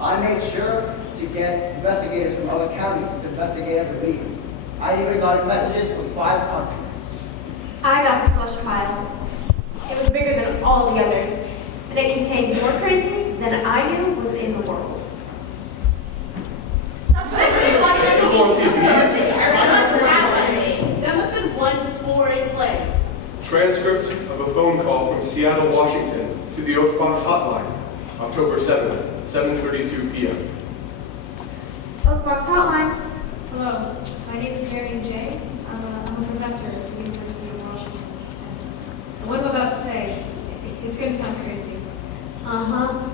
I made sure to get investigators from other counties to investigate every lead. I even got messages from 5 continents. I got the slush pile. It was bigger than all the others, and it contained more crazy than I knew was in the world. That must have been one horrid play. Transcript of a phone call from Seattle, Washington to the Oak Box Hotline, October 7th, 7:32 p.m. Oak Box Hotline. Hello, my name is Marion J. I'm a professor at the University of Washington. And what I'm about to say, it's going to sound crazy. Uh-huh.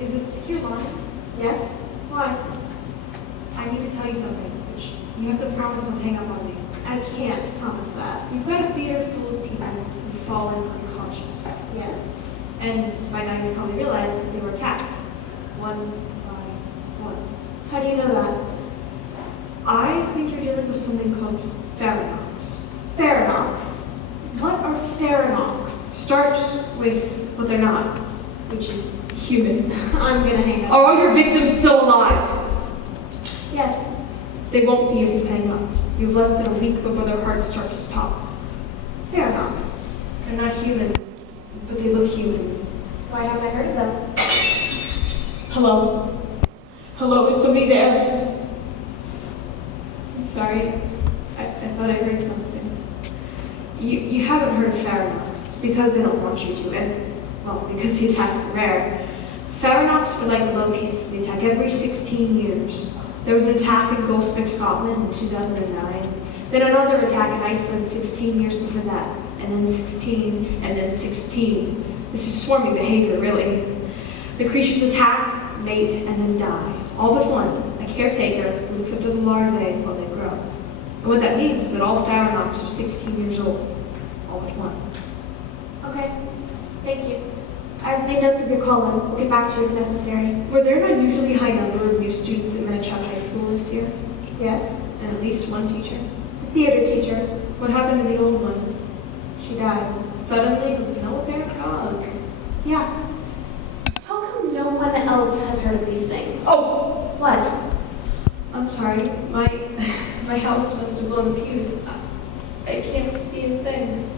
Is this a secure line? Yes? Why? I need to tell you something, which you have to promise not to hang up on me. I can't promise that. You've got a theater full of people who've fallen unconscious. Yes? And by now you've probably realized that they were attacked, one by one. How do you know that? I think you're dealing with something called Faranox. Faranox. What are Faranox? Start with what they're not, which is human. I'm gonna hang up. Are all your victims still alive? Yes. They won't be if you hang up. You have less than a week before their hearts start to stop. Faranox. They're not human, but they look human. Why haven't I heard of them? Hello? Hello, is somebody there? I'm sorry. I thought I heard something. You haven't heard of Faranox because they don't want you to, and, well, because the attacks are rare. Faranox were like locusts. They attack every 16 years. There was an attack in Golspik, Scotland in 2009. Then another attack in Iceland 16 years before that. And then 16, and then 16. This is swarming behavior, really. The creatures attack, mate, and then die. All but one, a caretaker who looks after the larvae while they grow. And what that means is that all Faranox are 16 years old. All but one. Okay. Thank you. I've made notes of your call and we'll get back to you if necessary. Were there an unusually high number of new students at Manitowoc High School this year? Yes? And at least one teacher? The theater teacher. What happened to the old one? She died. Suddenly, with no apparent cause. Yeah. How come no one else has heard of these things? Oh! What? I'm sorry. My house must have blown the fuse. I can't see a thing.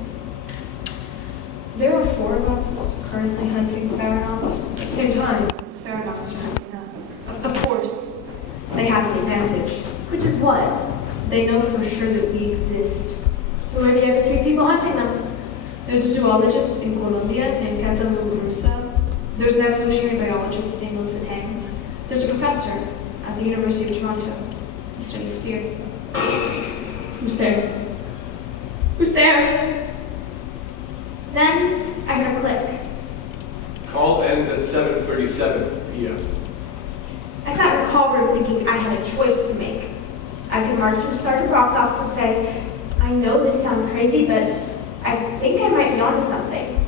There are 4 of us currently hunting Faranox. At the same time, Faranox are hunting us. Of course, they have the advantage. Which is what? They know for sure that we exist. Who are the other 3 people hunting them? There's a zoologist in Colombia named Rusa. There's an evolutionary biologist named Lisa Tang. There's a professor at the University of Toronto. He studies fear. Who's there? Who's there? Then I heard a click. Call ends at 7:37 p.m. I sat in the call room thinking I had a choice to make. I could march into Sergeant Brock's office and say, I know this sounds crazy, but I think I might be onto something.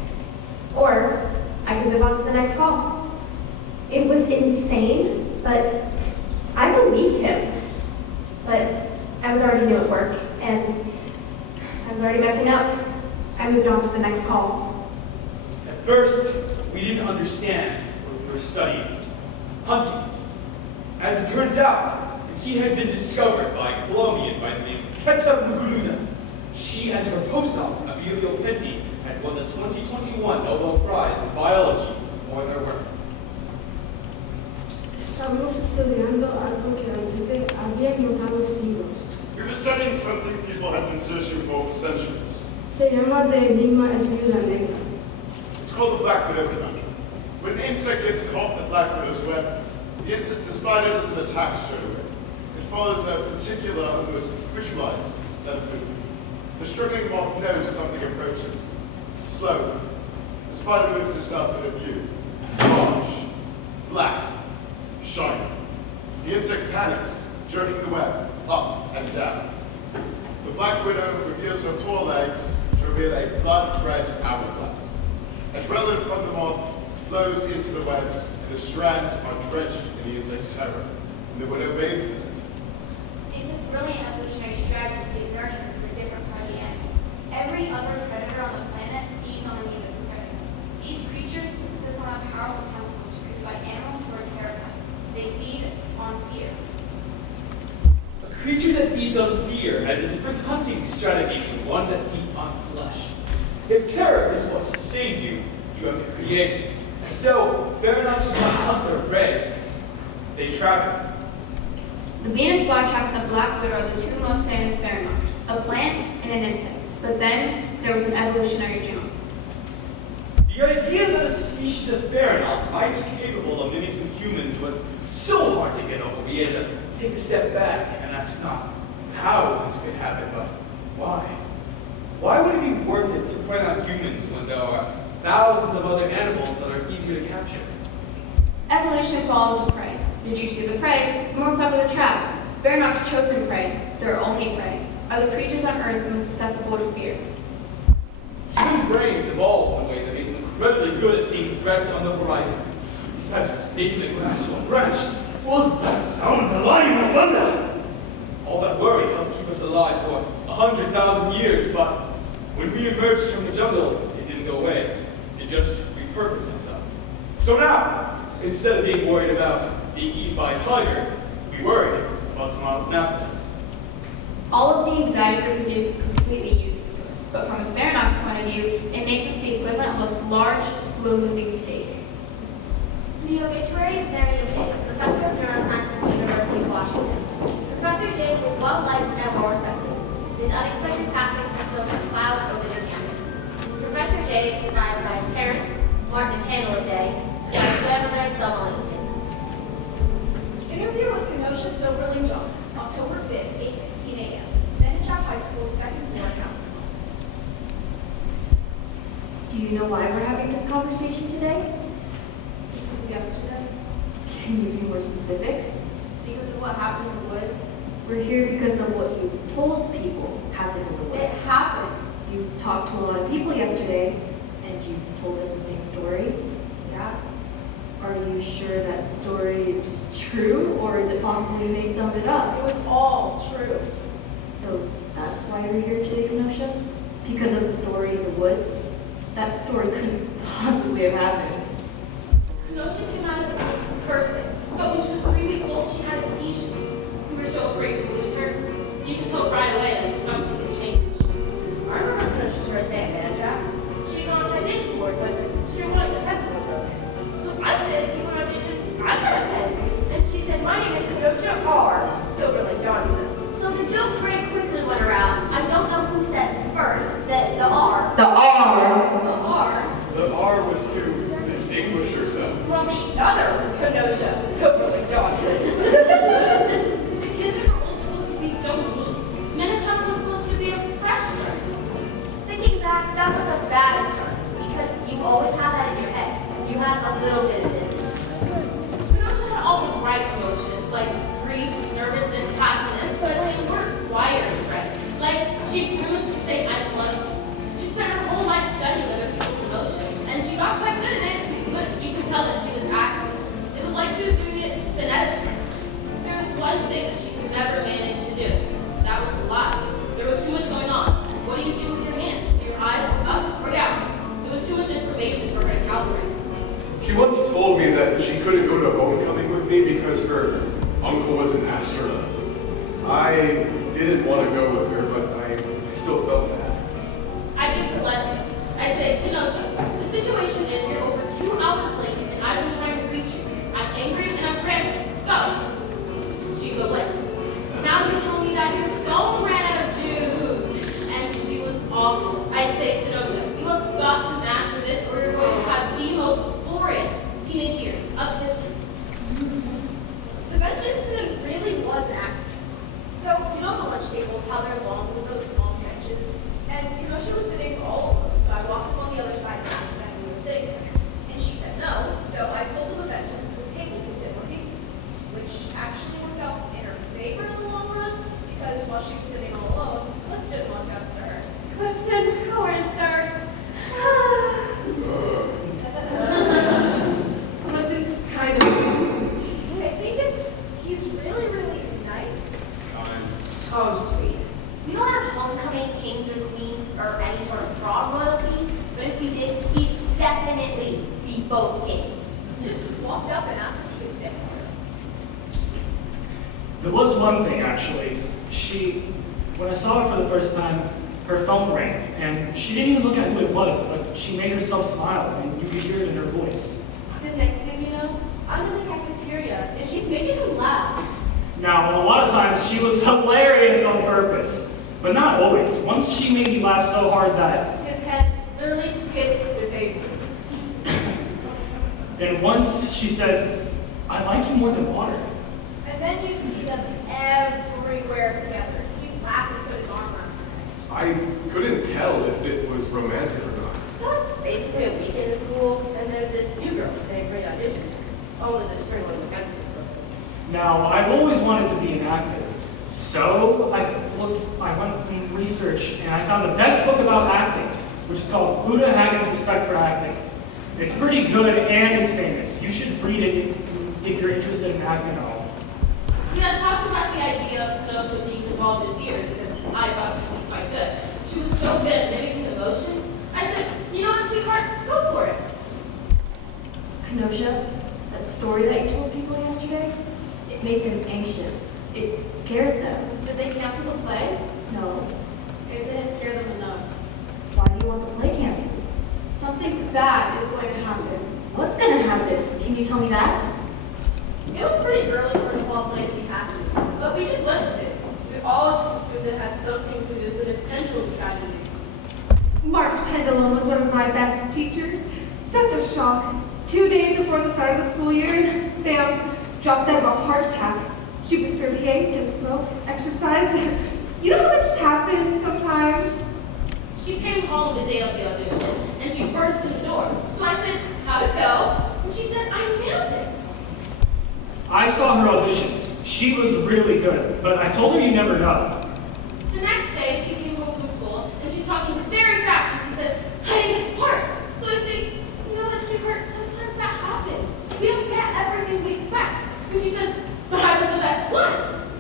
Or I could move on to the next call. It was insane, but I believed him. But I was already new at work, and I was already messing up. I moved on to the next call. At first, we didn't understand what we were studying. Hunting. As it turns out, the key had been discovered by a Colombian by the name of Keta Muguruza. She and her postdoc, Emilio Pinti, had won the 2021 Nobel Prize in Biology for their work. Estamos estudiando algo que antes habían notado siglos. We were studying something people had been searching for centuries. Se llama de enigma es viuda negra. It's called the black widow conundrum. When an insect gets caught in a black widow's web, the spider doesn't attack straight away. It follows a particular, almost ritualized set of movement. The struggling moth knows something approaches. Slowly, the spider moves herself in a view. Large, black, shiny. The insect panics, jerking the web up and down. The black widow reveals her 4 legs to reveal a blood-red hourglass. Adrenaline from the moth flows into the webs, and the strands are drenched in the insect's terror, and the widow bathes in it. It's a brilliant evolutionary strategy to get nourishment from a different part of the animal. Every other predator on the planet feeds on the meat of the predator. These creatures insist on how powerful chemicals secreted by animals who are terrified fear. A creature that feeds on fear has a different hunting strategy from one that feeds on flesh. If terror is what sustains you, you have to create it. And so, Fahrenheit should not hunt their prey. They trap it. The Venus flytrap and the black widow are the two most famous pheromones, a plant and an insect. But then there was an evolutionary jump. The idea that a species of Fahrenheit might be capable of mimicking humans was so hard to get over. We had to take a step back and ask not how this could happen, but why? Why would it be worth it to prey on humans when there are thousands of other animals that are easier to capture? Evolution follows the prey. The juicier the prey, the more clever the trap. Fahrenheit's chosen prey, their only prey, are the creatures on Earth most susceptible to fear. Human brains evolved in a way that made them incredibly good at seeing threats on the horizon. Is that a snake in the grass or a branch? Was that sound the lion of thunder? All that worry helped keep us alive for 100,000 years, but when we emerged from the jungle, it didn't go away. It just repurposed itself. So now, instead of being worried about being eaten by a tiger, we worried about tomorrow's napkins. All of the anxiety we produce is completely useless to us, but from a Fahrenheit's point of view, it makes us the equivalent of a large, slow-moving steak. The obituary of Mary J., professor of neuroscience at the University of Washington. Professor J was well-liked and well-respected. His unexpected passing has thrown a cloud over the campus. Professor J is survived by his parents, Martin and Pamela J., and by his grandmother, Thelma Lincoln. Interview with Kenosha Silverling Johnson, October 5th, 8:15 a.m. Manitowoc High School, second floor, council office. Do you know why we're having this conversation today? Because of yesterday, Can you be more specific? because of what happened in the woods. We're here because of what you told people happened in the woods. It happened. You talked to a lot of people yesterday, and you told them the same story. Yeah. Are you sure that story is true, or is it possible you made some of it up? It was all true. So that's why you're here today, Kenosha? Because of the story in the woods? That story couldn't possibly have happened. Kenosha came out of the woods perfect, but when she was 3 weeks old, she had a seizure. We were so afraid we'd lose her. You could tell right away that something had changed. I remember Kenosha's first day at Manitowoc. She'd gone on audition board, but string one of the pencil was broken. So I said, if you want to audition, I've got a pen. And she said, my name is Kenosha R. Silverling Johnson. So the joke very quickly went around. I don't know who said first that the R. The R! The R. The R was to distinguish herself. From the other Kenosha Silverling Johnson. The kids in her old school could be so mean. Manitowoc was supposed to be a fresh start. Thinking back, that was a bad start. Because you always have that in your head. You have a little bit of distance. Kenosha had all the right emotions, like grief, nervousness, happiness, but they weren't wired right. Like, she promised to say, I love you. She spent her whole life studying other people's emotions, and she got quite good at it, but you could tell that she was acting. It was like she was doing it phonetically. There was one thing that she could never manage to do. That was to lie. There was too much going on. What do you do with your hands? Do your eyes look up or down? It was too much information for her to calibrate. She once told me that she couldn't go to homecoming with me because her uncle was an astronaut. I didn't want to go with her, but I still felt bad. I give her lessons. I say, Kenosha, the situation is you're over 2 hours late and I've been trying to reach you. I'm angry and I'm frantic. Go. She'd go like, now you tell me that your phone ran out of juice. And she was awful. I'd say, Kenosha, you have got to master this or you're going to have the most boring teenage years of history. The bench incident really was an accident. So, you know the lunch tables, how they're long with those long benches? And Kenosha was sitting all alone, so I walked up on the other side and asked if anyone was sitting there. And she said no, so I pulled them a bench and the table moved in with me, which actually worked out in her favor in the long run, because while she was sitting all alone, Clifton walked up to her. Clifton, where to start? Clifton's kind of I think he's really, really nice. Kind. So sweet. You know, our There was one thing, actually. When I saw her for the first time, her phone rang, and she didn't even look at who it was, but she made herself smile, and you could hear it in her voice. The next thing you know, I'm in the cafeteria, and she's making him laugh. Now, a lot of times, she was hilarious on purpose, but not always. Once she made me laugh so hard that... His head literally hits the table. And once she said, I like you more than water. And then you'd see them everywhere together. He'd laugh and put his arm around her. I couldn't tell if it was romantic or not. So it's basically a weekend in school, and there's this new girl who's taking great audition. Only the string wasn't against this person. Now, I've always wanted to be an actor, so I went in research, and I found the best book about acting, which is called Uta Hagen's Respect for Acting. It's pretty good, and it's famous. You should read it if you're interested in acting at all. We had talked about the idea of Kenosha being involved in theater because I thought she would be quite good. She was so good at mimicking emotions. I said, you know what, sweetheart, go for it. Kenosha, that story that you told people yesterday, it made them anxious. It scared them. Did they cancel the play? No. It didn't scare them enough. Why do you want the play canceled? Something bad is going to happen. What's gonna happen? Can you tell me that? It was pretty early for the fall play to be happening, but we just went with it. We all just assumed it had something to do with this pendulum tragedy. March Pendulum was one of my best teachers. Such a shock. 2 days before the start of the school year, bam, dropped dead of a heart attack. She was 38, didn't smoke, exercised. You know what just happens sometimes? She came home the day of the audition, and she burst in the door. So I said, how'd it go? And she said, I nailed it. I saw her audition. She was really good, but I told her you never know. The next day, she came home from school, and she's talking very fast, and she says, I didn't get the part. So I say, you know what, sweetheart, sometimes that happens. We don't get everything we expect. And she says, but I was the best one.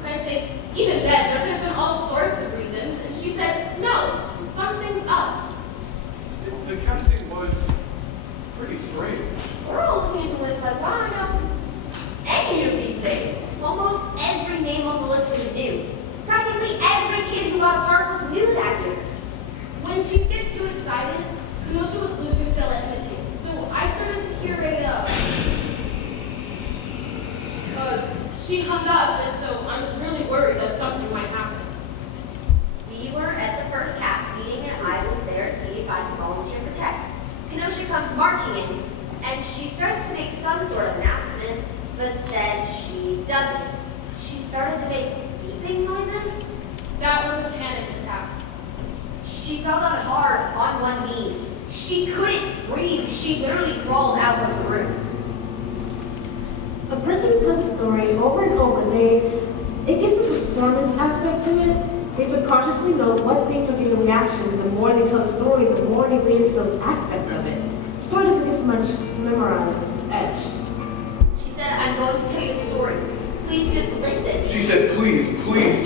And I say, even then, there could have been all sorts of reasons. And she said, no, something's up. The casting was pretty strange. We're all looking at the list like, why not any of these names? Almost every name on the list was new. Practically every kid who got a part was new that year. When she'd get too excited, Kenosha would lose her skill at imitating. So I started to hear she hung up, and so I was really worried that something might happen. We were at the first cast meeting, and I was there to see if I could volunteer for tech. Kenosha comes marching in, and she starts to make some sort of announcement, but then she doesn't. She started to make beeping noises. That was a panic attack. She fell down hard on one knee. She couldn't breathe. She literally crawled out of the room. A person tells a story over and over. It gets a performance aspect to it. They subconsciously know what things will give a reaction. The more they tell a story, the more they lean into those aspects of it. The story doesn't get so much memorized, it's etched. She said, I'm going to tell you a story. Please just listen. She said, please,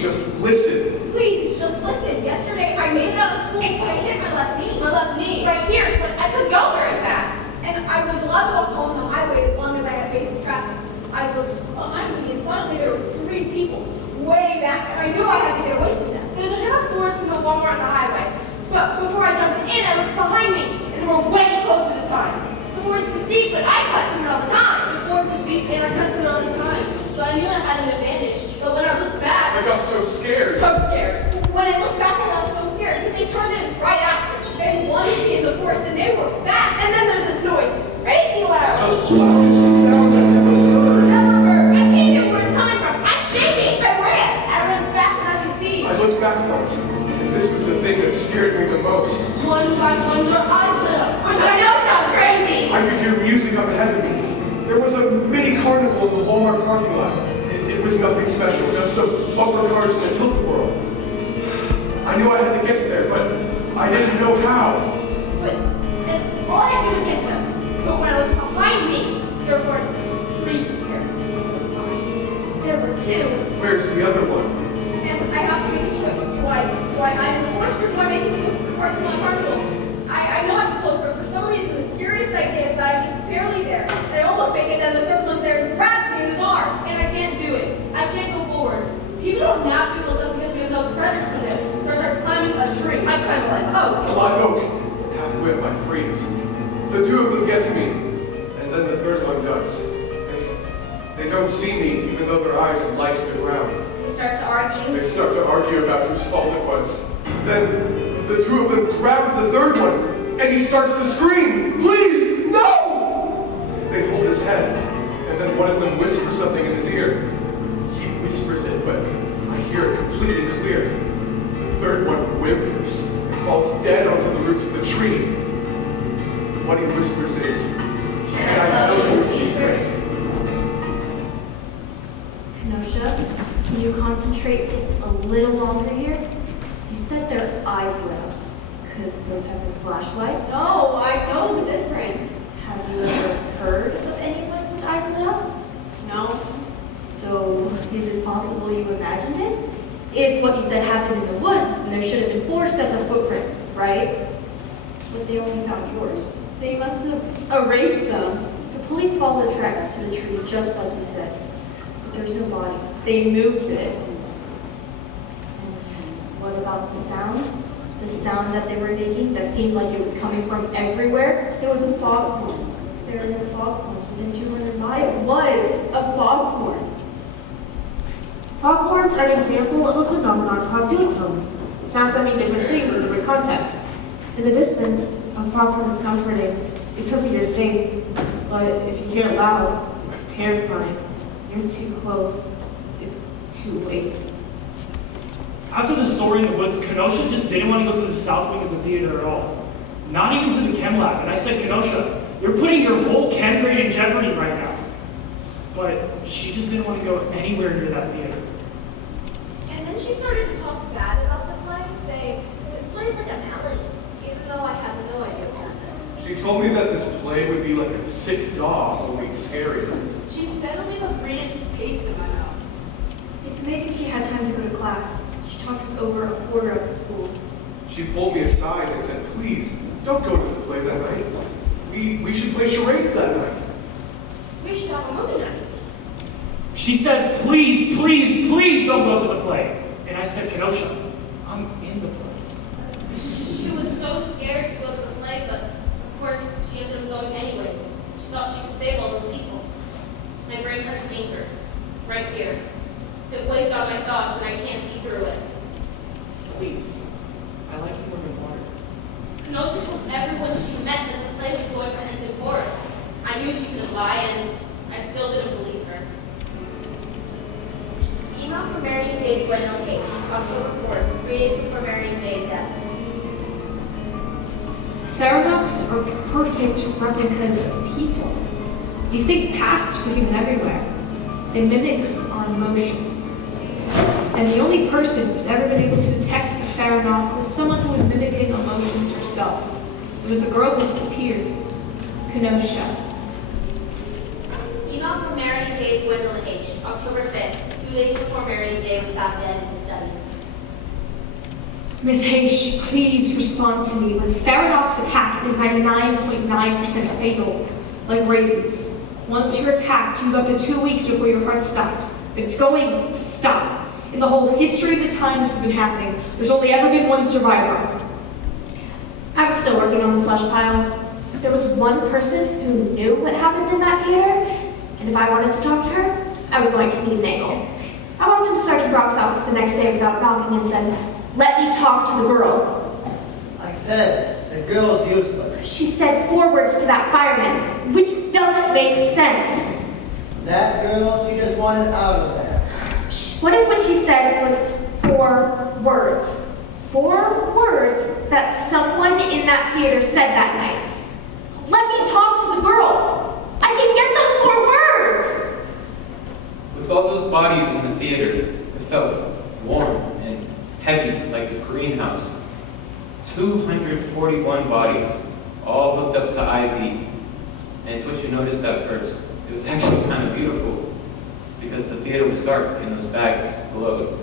just listen. Please, just listen. Yesterday, I made it out of school. I hit my left knee. My left knee. Right here, so I couldn't go very fast. And I was allowed to walk home on the highway as long as I had facing traffic. I looked behind me, and suddenly there were 3 people way back, and I knew I had to get away from them. There was a drum of forest with a Walmart on the highway. But before I jumped in, I looked behind me, and they were way closer this time. The forest is deep, but I cut through it all the time. The forest is deep, and I cut through it all the time. So I knew I had an advantage. But when I looked back, I got so scared. so scared. When I looked back, I was so scared because they turned in right after. They wanted me in the forest, and they were fast. And then there's this noise, crazy loud. The loudest sound I've ever heard. Never heard. I can't hear where it's coming from. I'm shaking. I ran fast as I could see. I looked back once, and this was the thing that scared me the most. One by one, their eyes lit up, which I know sounds crazy. I could hear music up ahead of me. There was a mini carnival in the Walmart parking lot. It was nothing special, just some bumper cars and a tilt-a-whirl. I knew I had to get there, but I didn't know how. And all I had to do was get to them. But when I looked behind me, there were 3 pairs of eyes. There were 2. Where's the other one? And I have to make a choice. Do I hide in the forest or do I make it to the parking lot carnival? I know I'm close, but for some reason the scariest idea is that I'm just barely there. And I almost make it, then the third one's there and grabs me in his arms. And I can't do it. I can't go forward. eyes. They don't see me, even though their eyes light the ground. They start to argue. They start to argue about whose fault it was. Then the two of them grab the third one, and he starts to scream, "Please, no!" They hold his head, and then one of them whispers something in his ear. He whispers it, but I hear it completely clear. The third one whimpers and falls dead onto the roots of the tree. What he whispers is, Can I tell you a secret? Kenosha, can you concentrate just a little longer here? You said their eyes lit up. Could those have been flashlights? No, I know the difference. Have you ever heard of anyone whose eyes lit up? No. So, is it possible you imagined it? If what you said happened in the woods, then there should have been 4 sets of footprints, right? But they only found yours. They must have erased them. The police followed the tracks to the tree, just like you said. But there's no body. They moved it. And what about the sound? The sound that they were making that seemed like it was coming from everywhere? It was a foghorn. There are no foghorns within 200 It miles. was a foghorn. Foghorns are an example of a phenomenon called duotones, sounds that mean different things in different contexts. In the distance, a foghorn is comforting. It tells you you're safe, but if you hear it loud, it's terrifying. You're too close. It's too late. After the story in the woods, Kenosha just didn't want to go to the south wing of the theater at all. Not even to the chem lab. And I said, Kenosha, you're putting your whole chem grade in jeopardy right now. But she just didn't want to go anywhere near that theater. And then she started to talk bad about the play, saying, this play's like a melody, even though I have no idea what happened. She told me that this play would be like a sick dog, only scarier. She said it'll leave a greenish taste in my mouth. It's amazing she had time to go to class. She talked with over a quarter of the school. She pulled me aside and said, "Please, don't go to the play that night. We should play charades that night." We should have a movie night. She said, please, please, please don't go to the play. And I said, Kenosha, I'm in the play. She was so scared to go to the play, but of course she ended up going anyways. She thought she could save all those people. My brain has an anchor, right here. It weighs on my thoughts and I can't see through it. Please, I like you more than water. Kenosha told everyone she met that the play was going to end in horror. I knew she couldn't lie, and I still didn't believe her. Email from Marion J. Gwendolyn H. October 4th, 3 days before Marion J's death. Pharaohs are perfect replicas of people. These things pass for human everywhere. They mimic our emotions. And the only person who's ever been able to detect a pharaoh was someone who was mimicking emotions herself. It was the girl who disappeared, Kenosha. Email from Marion J. Gwendolyn H. October 5th, 2 days before Marion J. was found dead in his study. Ms. H, please respond to me. When Faradoc's attack is 99.9% fatal, like rabies. Once you're attacked, you have up to 2 weeks before your heart stops. But it's going to stop. In the whole history of the time this has been happening, there's only ever been one survivor. I was still working on the slush pile. There was one person who knew what happened in that theater, and if I wanted to talk to her, I was going to need an angle. I walked into Sergeant Brock's office the next day without knocking and said, "Let me talk to the girl." I said, the girl's useless. She said 4 words to that fireman, which doesn't make sense. That girl, she just wanted out of there. What if what she said was 4 words? 4 words that someone in that theater said that night. Let me talk to the girl. I can get those 4 words. With all those bodies in the theater, it felt warm and heavy like a greenhouse. 241 bodies, all hooked up to IV. And it's what you noticed at first. It was actually kind of beautiful because the theater was dark and those bags glowed.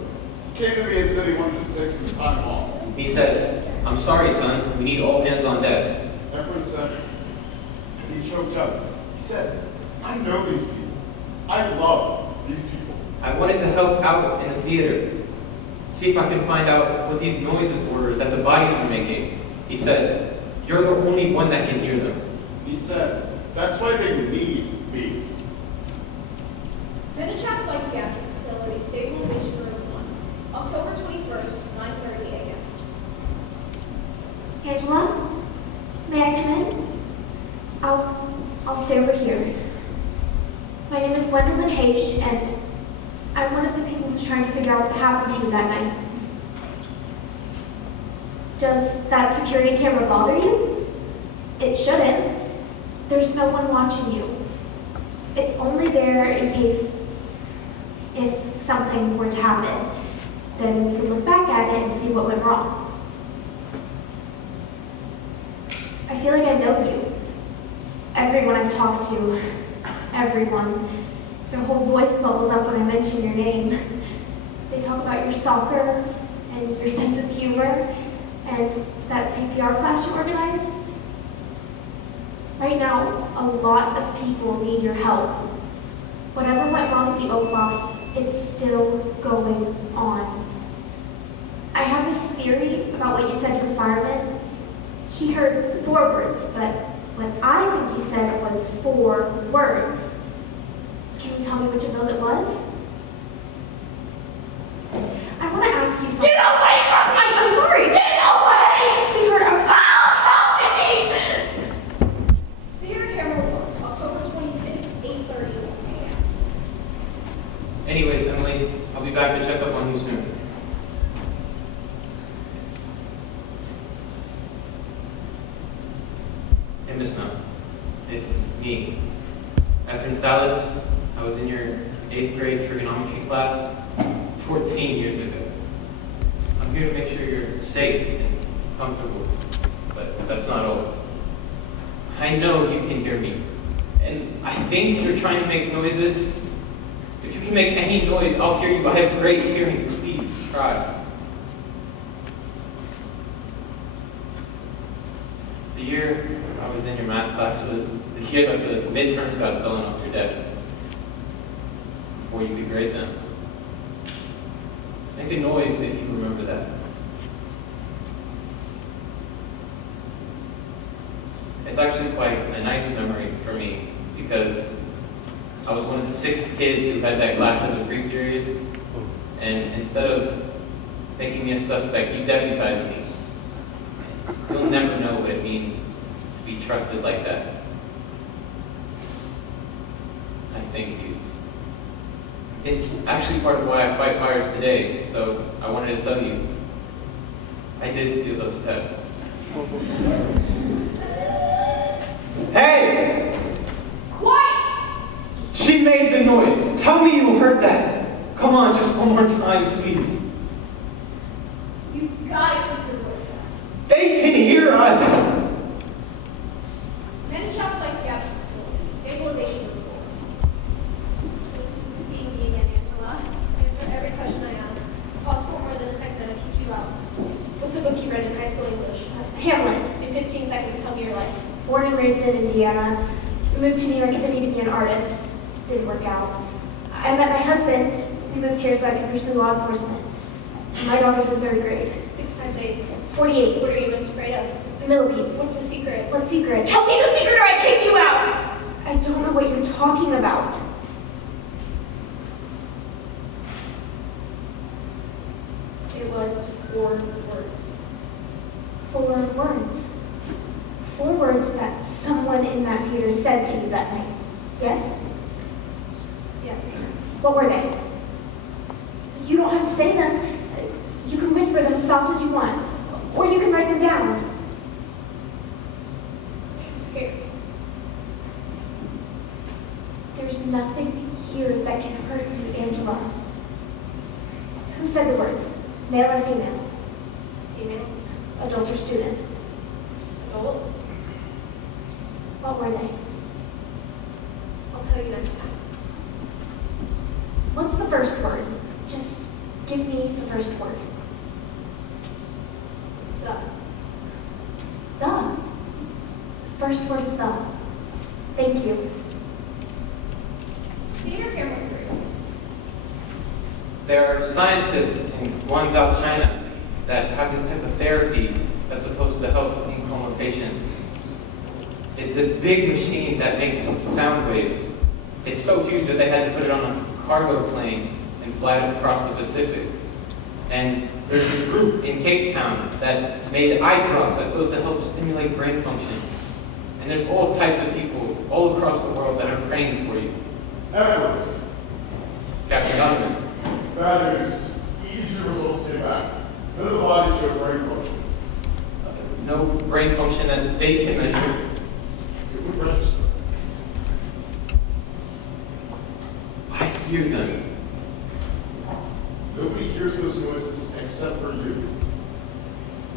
He came to me and said he wanted to take some time off. He said, "I'm sorry, son. We need all hands on deck." Everyone said, and he choked up. He said, I know these people. I love these people. I wanted to help out in the theater. See if I could find out what these noises were that the bodies were making. He said, "You're the only one that can hear them." He said, that's why they need me. stabilization room 1, October 21st, 9:30 a.m. Angela, may I come in? I'll stay over here. My name is Gwendolyn Hage, and I'm one of the people who's trying to figure out what happened to you that night. Does that security camera bother you? It shouldn't. There's no one watching you. It's only there in case if something were to happen. Then we can look back at it and see what went wrong. I feel like I know you. Everyone I've talked to, everyone, their whole voice bubbles up when I mention your name. They talk about your soccer and your sense of humor and that CPR class you organized. Right now, a lot of people need your help. Whatever went wrong with the Oak Box, it's still going on. I have this theory about what you said to the fireman. He heard 4 words, but what I think you said was 4 words. Can you tell me which of those it was? I want to ask you something. Get away from me! I'm sorry. Get away! Sweetheart, Help me! Theater camera 1, October 25th, 8:30 a.m. Anyways, Emily, I'll be back to check up on you soon. Hey, Miss Mount. It's me. My friend Salas, I was in your 8th grade trigonometry class 14 years ago. I'm here to make sure you're safe and comfortable, but that's not all. I know you can hear me, and I think you're trying to make noises. If you can make any noise, I'll hear you. I have great hearing. Please, try. The year I was in your math class was the year that the midterms got stolen off your desk. Before you could grade them. Make a noise if you remember that. It's actually quite a nice memory for me because I was one of the 6 kids who had that class as a free period, and instead of making me a suspect, you deputized me. You'll never know what it means to be trusted like that. I thank you. It's actually part of why I fight fires today, so I wanted to tell you. I did steal those tests. Hey! Quiet! She made the noise. Tell me you heard that. Come on, just one more time, please. You've got to keep your voice down. They can hear us. Manchester Psychiatric Facility, stabilization room 4. Seeing me again, Angela. Answer every question I ask. Pause for more than a second and I'll kick you out. What's a book you read in high school English? Hamlet. In 15 seconds, tell me your life. Born and raised in Indiana. Moved to New York City to be an artist. Didn't work out. I met my husband. We moved here so I could pursue law enforcement. My daughter's in 3rd grade. 6 times 8. 48. What are you most afraid of? Millipedes. What's the secret? What secret? Tell me the secret or I kick you out! I don't know what you're talking about. It was 4 words. 4 words. 4 words that someone in that theater said to you that night. Yes? Yes. What were they? You don't have to say them. You can whisper them as soft as you want. Or you can write them down. I'm scared. There's nothing here that can hurt you, Angela. Who said the words? Male or female? Female. Adult or student? Adult. What were they? I'll tell you next time. What's the first word? Just give me the first word. The. The. First word is the. Thank you. Theater camera 3. There are scientists in Guangzhou, China, that have this type of therapy that's supposed to help in coma patients. It's this big machine that makes sound waves. It's so huge that they had to put it on a cargo plane and fly across the Pacific. And there's this group in Cape Town that made eye drops that's supposed to help stimulate brain function. And there's all types of people all across the world that are praying for you. Edward, Captain Donovan. bad news. EEG results came back. None of the bodies show brain function. No brain function that they can measure. It would register. I hear them. Nobody hears those noises except for you.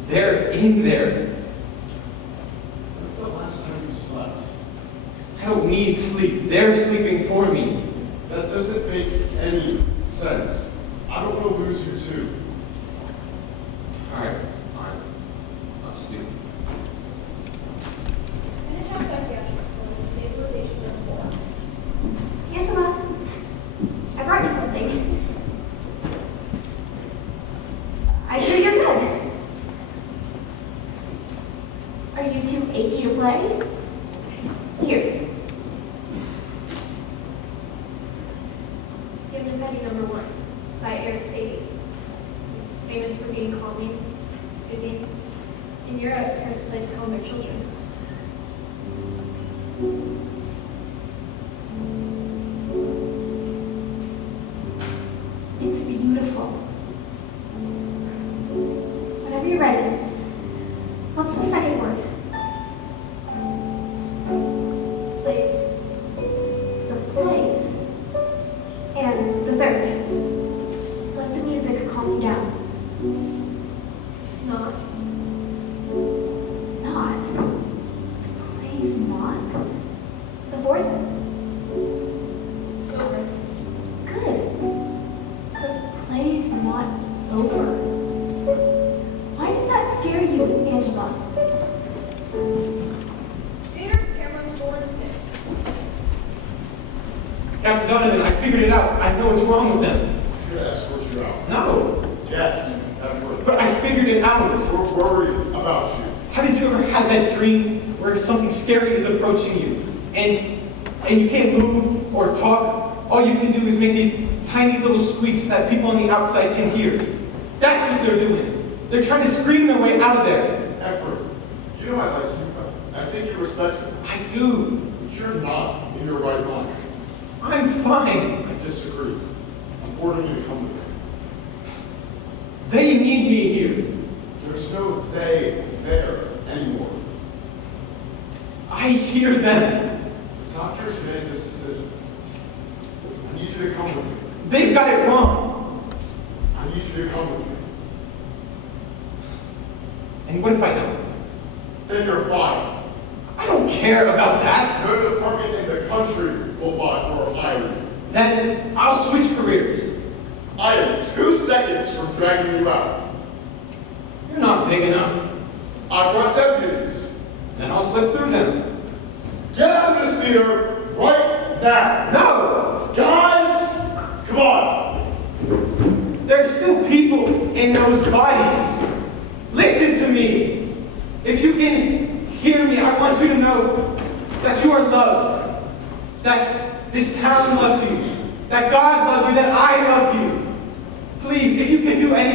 They're in there. When's the last time you slept? I don't need sleep. They're sleeping for me. That doesn't make any sense. I don't want to lose you too. Alright, fine. I'll sleep. Manage our psychiatrics and stabilization of 4. Angela, I brought you something. I hear you're good. Are you too achy to play? Here. Give me Petty Number 1 by Eric Sadie. He's famous for being calming, soothing. In Europe, parents play to calm their children. It's beautiful. Whenever you're ready. What's the second word? Plays. The plays. And the third. Let the music calm you down. Not. Not. Plays not. The fourth. Over. Good. The play's not over. Why does that scare you, Angela? Theaters, cameras 4 and 6. Captain Donovan, I figured it out. I know what's wrong with them. I'm gonna escort you out. No, Yes, Edward. but I figured it out. We're worried about you. Haven't you ever had that dream where something scary is approaching you and you can't move or talk? All you can do is make these tiny little squeaks that people on the outside can hear. That's what they're doing. They're trying to scream their way out of there. Edward, you know I like you, but I think you respect me. I do. But you're not in your right mind. I'm fine. I disagree. I'm ordering you to come with me. They need me here. There's no they there anymore. I hear them. The doctors made this decision. I need you to come with me. They've got it wrong. I need you to come with me. And what if I don't? Then you're fired. I don't care about that. No department in the country will fire or hire you. Then I'll switch careers. I am 2 seconds from dragging you out. You're not big enough. I brought deputies. Then I'll slip through them. Get out of this theater right now. No! Guys, come on. There's still people in those bodies. Listen to me. If you can hear me, I want you to know that you are loved. That this town loves you. That God loves you. That I love you. Please, if you can do anything.